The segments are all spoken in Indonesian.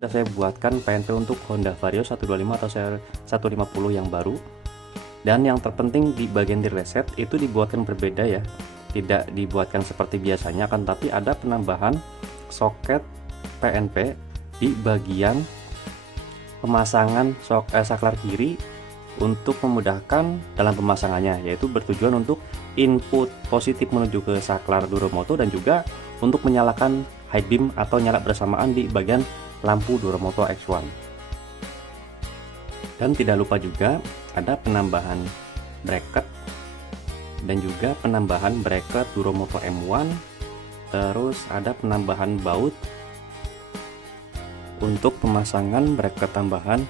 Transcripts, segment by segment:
Sudah saya buatkan PNP untuk Honda Vario 125 atau 150 yang baru. Dan yang terpenting di bagian relay set itu dibuatkan berbeda ya. Tidak dibuatkan seperti biasanya, akan tapi ada penambahan soket PNP di bagian pemasangan saklar kiri untuk memudahkan dalam pemasangannya, yaitu bertujuan untuk input positif menuju ke saklar Duromoto dan juga untuk menyalakan high beam atau nyala bersamaan di bagian lampu Duromoto X1. Dan tidak lupa juga ada penambahan bracket dan juga penambahan bracket Duromoto M1, terus ada penambahan baut untuk pemasangan bracket tambahan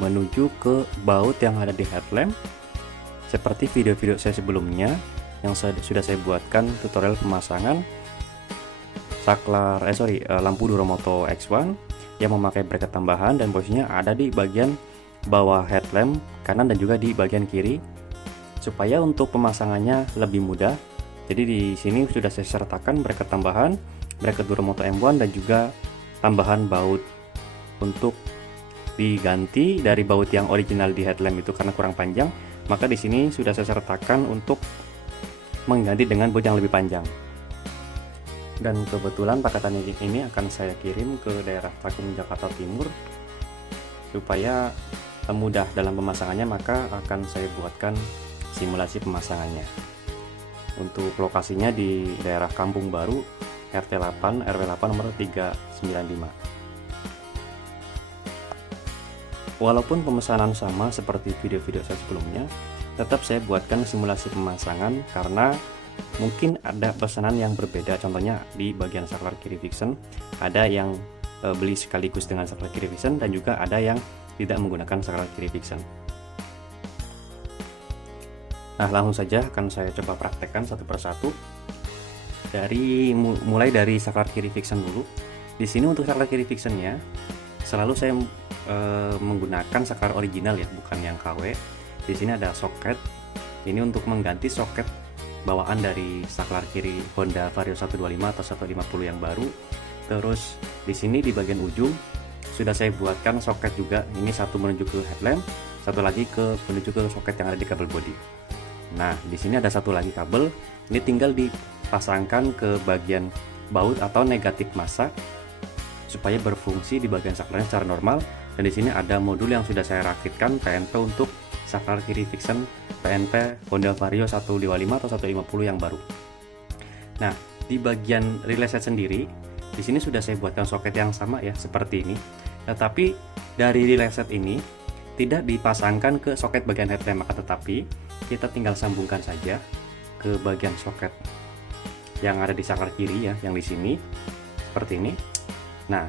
menuju ke baut yang ada di headlamp, seperti video-video saya sebelumnya yang sudah saya buatkan tutorial pemasangan saklar lampu Duromoto X1 yang memakai bracket tambahan dan posisinya ada di bagian bawah headlamp kanan dan juga di bagian kiri, supaya untuk pemasangannya lebih mudah. Jadi di sini sudah saya sertakan bracket tambahan, bracket Duromoto M1 dan juga tambahan baut untuk diganti dari baut yang original di headlamp itu karena kurang panjang, maka di sini sudah saya sertakan untuk mengganti dengan baut yang lebih panjang. Dan kebetulan paketan ini akan saya kirim ke daerah Cakung, Jakarta Timur, supaya mudah dalam pemasangannya, maka akan saya buatkan simulasi pemasangannya. Untuk lokasinya di daerah Kampung Baru, RT 8 RW 8 nomor 395. Walaupun pemesanan sama seperti video-video saya sebelumnya, tetap saya buatkan simulasi pemasangan karena mungkin ada pesanan yang berbeda. Contohnya di bagian saklar kiri Vixen ada yang beli sekaligus dengan saklar kiri Vixen dan juga ada yang tidak menggunakan saklar kiri Vixen. Nah, langsung saja akan saya coba praktekkan satu persatu. Mulai dari saklar kiri Vixen dulu. Di sini untuk saklar kiri Vixennya selalu saya menggunakan saklar original ya, bukan yang KW. Di sini ada soket. Ini untuk mengganti soket bawaan dari saklar kiri Honda Vario 125 atau 150 yang baru. Terus di sini di bagian ujung sudah saya buatkan soket juga. Ini satu menuju ke headlamp, satu lagi menuju ke soket yang ada di kabel bodi. Nah, di sini ada satu lagi kabel. Ini tinggal dipasangkan ke bagian baut atau negatif massa supaya berfungsi di bagian saklarnya secara normal. Dan di sini ada modul yang sudah saya rakitkan PNP untuk saklar kiri Vixen PNP Honda Vario 125 atau 150 yang baru. Nah, di bagian relay set sendiri, di sini sudah saya buatkan soket yang sama ya, seperti ini. Tetapi dari relay set ini tidak dipasangkan ke soket bagian headlamp, tetapi kita tinggal sambungkan saja ke bagian soket yang ada di saklar kiri ya, yang di sini seperti ini. Nah,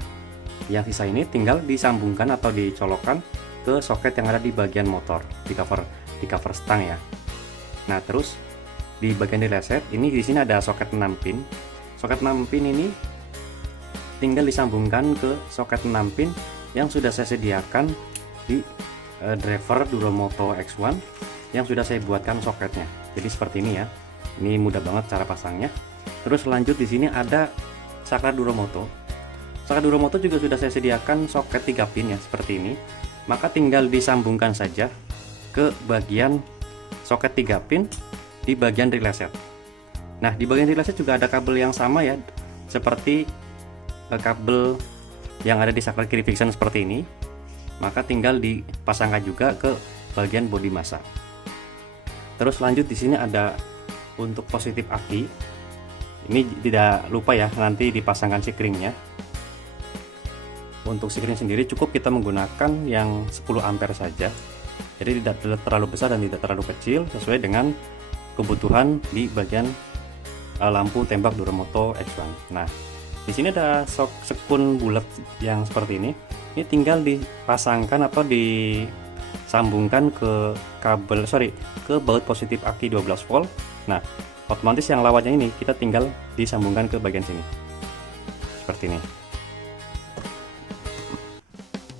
yang sisa ini tinggal disambungkan atau dicolokkan ke soket yang ada di bagian motor, di cover stang ya. Nah, terus di bagian relay set ini di sini ada soket 6 pin. Soket 6 pin ini tinggal disambungkan ke soket 6 pin yang sudah saya sediakan di driver Duromoto X1 yang sudah saya buatkan soketnya. Jadi seperti ini ya. Ini mudah banget cara pasangnya. Terus lanjut di sini ada saklar Duromoto. Saklar Duromoto juga sudah saya sediakan soket 3 pin ya, seperti ini. Maka tinggal disambungkan saja ke bagian soket 3 pin di bagian relay set. Nah, di bagian relay set juga ada kabel yang sama ya, seperti kabel yang ada di saklar kiri Vixen seperti ini. Maka tinggal dipasangkan juga ke bagian bodi massa. Terus lanjut di sini ada untuk positif aki. Ini tidak lupa ya, nanti dipasangkan sikringnya. Untuk sikring sendiri cukup kita menggunakan yang 10 ampere saja. Jadi tidak terlalu besar dan tidak terlalu kecil, sesuai dengan kebutuhan di bagian lampu tembak Duromoto X1. Nah, di sini ada sekun bulat yang seperti ini. Ini tinggal dipasangkan atau disambungkan ke ke baut positif aki 12 volt. Nah, otomatis yang lawannya ini kita tinggal disambungkan ke bagian sini. Seperti ini.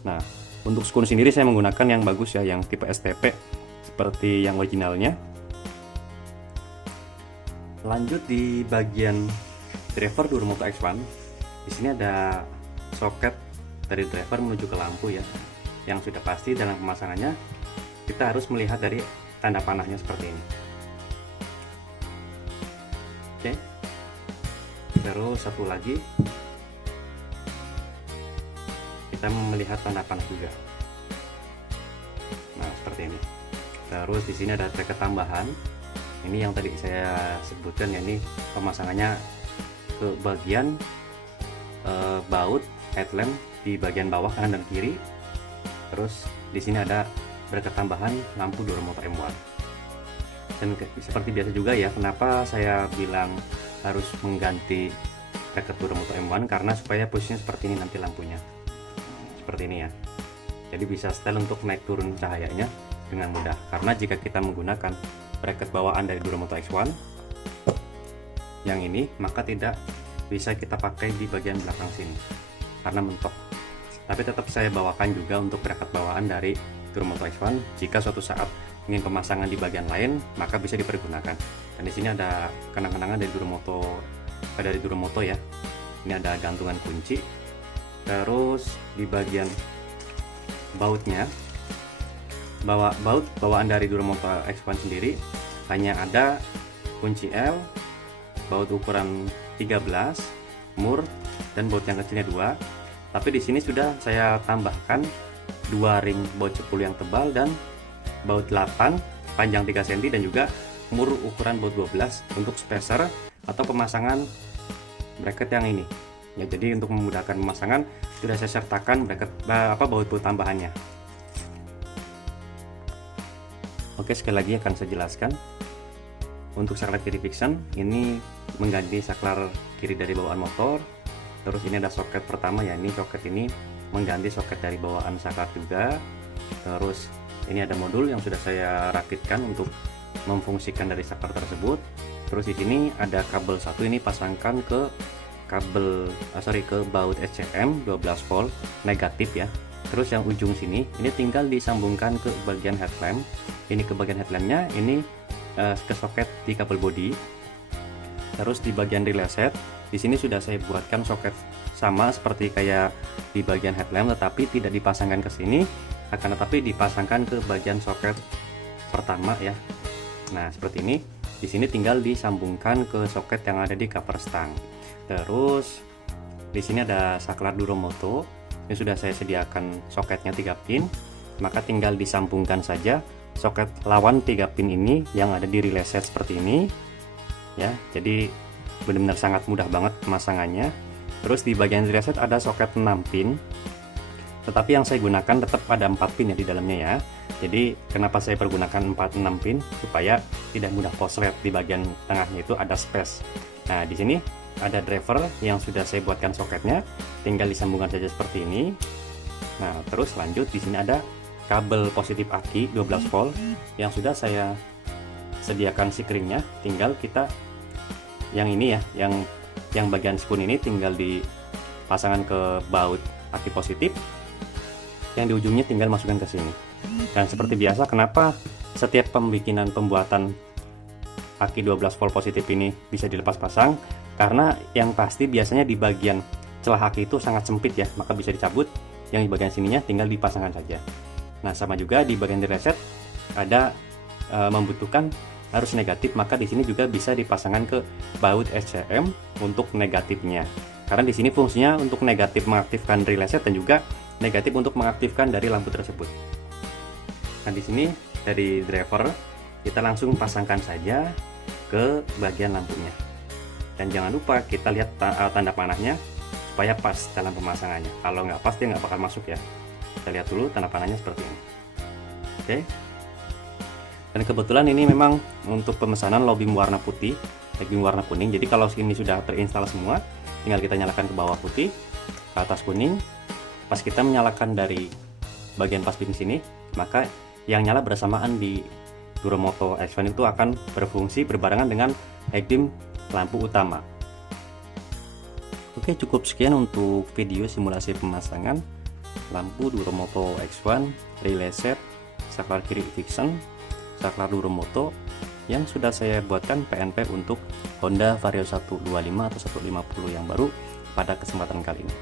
Nah, untuk sekun sendiri saya menggunakan yang bagus ya, yang tipe STP seperti yang originalnya. Lanjut di bagian driver Duromoto X1, di sini ada soket dari driver menuju ke lampu ya. Yang sudah pasti dalam pemasangannya kita harus melihat dari tanda panahnya seperti ini. Oke. Terus satu lagi, kita melihat tanda panah juga. Nah, seperti ini. Terus di sini ada bracket tambahan. Ini yang tadi saya sebutkan ya, ini pemasangannya ke bagian baut headlamp di bagian bawah kanan dan kiri. Terus di sini ada bracket tambahan lampu Duromoto M1. Dan seperti biasa juga ya, kenapa saya bilang harus mengganti bracket Duromoto M1, karena supaya posisinya seperti ini nanti lampunya. Seperti ini ya. Jadi bisa setel untuk naik turun cahayanya dengan mudah. Karena jika kita menggunakan bracket bawaan dari Duromoto X1 yang ini, maka tidak bisa kita pakai di bagian belakang sini karena mentok. Tapi tetap saya bawakan juga untuk bracket bawaan dari Duromoto X1. Jika suatu saat ingin pemasangan di bagian lain, maka bisa dipergunakan. Dan di sini ada kenang-kenangan dari Duromoto ya. Ini ada gantungan kunci. Terus di bagian bautnya, baut bawaan dari Duromoto X1 sendiri hanya ada kunci L, baut ukuran 13, mur, dan baut yang kecilnya 2. Tapi di sini sudah saya tambahkan 2 ring baut 10 yang tebal dan baut 8 panjang 3 cm dan juga mur ukuran baut 12 untuk spacer atau pemasangan bracket yang ini. Ya, jadi untuk memudahkan pemasangan sudah saya sertakan bracket baut-baut tambahannya. Oke, sekali lagi akan saya jelaskan. Untuk saklar kiri Vixen ini mengganti saklar kiri dari bawaan motor. Terus ini ada soket pertama ya, ini soket ini mengganti soket dari bawaan saklar juga. Terus ini ada modul yang sudah saya rakitkan untuk memfungsikan dari saklar tersebut. Terus di sini ada kabel satu, ini pasangkan ke ke baut SCM 12 volt negatif ya. Terus yang ujung sini ini tinggal disambungkan ke bagian headlamp. Ini ke bagian headlampnya, ini ke soket di kabel bodi. Terus di bagian relay set, di sini sudah saya buatkan soket sama seperti kayak di bagian headlamp, tetapi tidak dipasangkan ke sini, akan tetapi dipasangkan ke bagian soket pertama ya. Nah, seperti ini. Di sini tinggal disambungkan ke soket yang ada di cover stang. Terus di sini ada saklar Duromoto. Ini sudah saya sediakan soketnya 3 pin, maka tinggal disambungkan saja soket lawan 3 pin ini yang ada di relay set seperti ini ya. Jadi benar-benar sangat mudah banget pemasangannya. Terus di bagian relay set ada soket 6 pin, tetapi yang saya gunakan tetap ada 4 pin ya di dalamnya ya. Jadi kenapa saya pergunakan 4-6 pin, supaya tidak mudah koslet. Di bagian tengahnya itu ada space. Nah, di sini ada driver yang sudah saya buatkan soketnya, tinggal disambungkan saja seperti ini. Nah, terus lanjut di sini ada kabel positif aki 12 volt yang sudah saya sediakan sikringnya. Tinggal kita yang ini ya, yang bagian spoon ini tinggal dipasangkan ke baut aki positif, yang di ujungnya tinggal masukkan ke sini. Dan seperti biasa, kenapa setiap pembuatan aki 12 volt positif ini bisa dilepas pasang? Karena yang pasti biasanya di bagian celah aki itu sangat sempit ya, maka bisa dicabut. Yang di bagian sininya tinggal dipasangkan saja. Nah, sama juga di bagian relay set ada membutuhkan arus negatif, maka di sini juga bisa dipasangkan ke baut SCM untuk negatifnya. Karena di sini fungsinya untuk negatif mengaktifkan relay set dan juga negatif untuk mengaktifkan dari lampu tersebut. Nah, di sini dari driver kita langsung pasangkan saja ke bagian lampunya. Dan jangan lupa kita lihat tanda panahnya supaya pas dalam pemasangannya. Kalau nggak pas dia nggak bakal masuk ya. Kita lihat dulu tanda panahnya seperti ini. Oke. Dan kebetulan ini memang untuk pemesanan lobby warna putih, lobby warna kuning. Jadi kalau ini sudah terinstall semua, tinggal kita nyalakan ke bawah putih, ke atas kuning. Pas kita menyalakan dari bagian pas pin sini, maka yang nyala bersamaan di Duromoto X1 itu akan berfungsi berbarengan dengan headlamp lampu utama. Oke, cukup sekian untuk video simulasi pemasangan lampu Duromoto X1 relay set saklar kiri Vixen saklar Duromoto yang sudah saya buatkan PNP untuk Honda Vario 125 atau 150 yang baru pada kesempatan kali ini.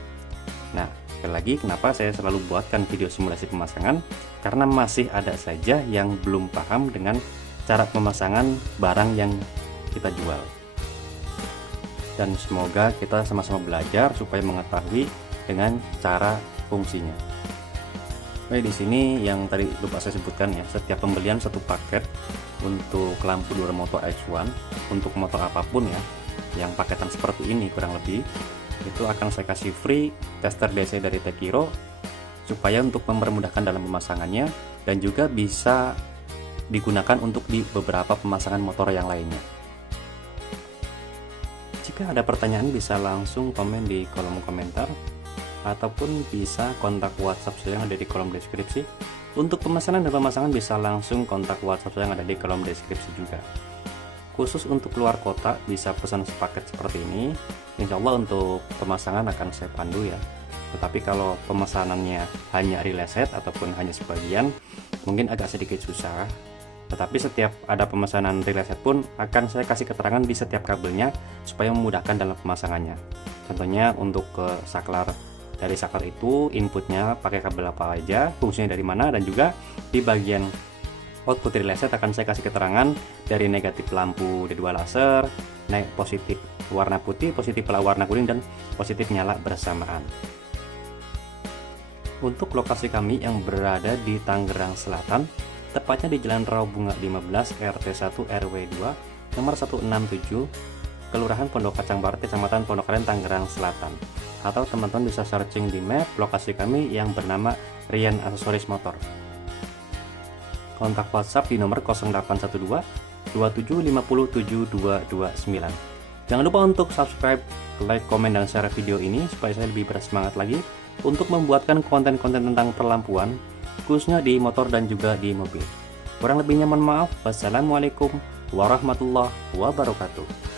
Nah, Sekali lagi, kenapa saya selalu buatkan video simulasi pemasangan? Karena masih ada saja yang belum paham dengan cara pemasangan barang yang kita jual. Dan semoga kita sama-sama belajar supaya mengetahui dengan cara fungsinya. Baik, di sini yang tadi lupa saya sebutkan ya, setiap pembelian satu paket untuk lampu Duromoto X1 untuk motor apapun ya, yang paketan seperti ini kurang lebih, itu akan saya kasih free tester DC dari Tekiro supaya untuk mempermudahkan dalam pemasangannya dan juga bisa digunakan untuk di beberapa pemasangan motor yang lainnya. Jika ada pertanyaan bisa langsung komen di kolom komentar ataupun bisa kontak WhatsApp saya yang ada di kolom deskripsi. Untuk pemesanan dan pemasangan bisa langsung kontak WhatsApp saya yang ada di kolom deskripsi juga. Khusus untuk luar kota bisa pesan sepaket seperti ini. Insya Allah untuk pemasangan akan saya pandu ya. Tetapi kalau pemesanannya hanya relay set ataupun hanya sebagian, mungkin agak sedikit susah. Tetapi setiap ada pemesanan relay set pun akan saya kasih keterangan di setiap kabelnya supaya memudahkan dalam pemasangannya. Contohnya untuk ke saklar, dari saklar itu inputnya pakai kabel apa aja, fungsinya dari mana, dan juga di bagian output relay set akan saya kasih keterangan dari negatif lampu D2 laser, naik positif warna putih, positif warna kuning, dan positif nyala bersamaan. Untuk lokasi kami yang berada di Tangerang Selatan, tepatnya di Jalan Rawabunga 15 RT 1 RW 2 nomor 167, Kelurahan Pondok Kacang Barat, Kecamatan Pondok Aren, Tangerang Selatan. Atau teman-teman bisa searching di map lokasi kami yang bernama Rian Aksesoris Motor. Kontak WhatsApp di nomor 0812 27507229. Jangan lupa untuk subscribe, like, komen, dan share video ini supaya saya lebih bersemangat lagi untuk membuatkan konten-konten tentang perlampuan, khususnya di motor dan juga di mobil. Kurang lebihnya mohon maaf. Wassalamualaikum warahmatullahi wabarakatuh.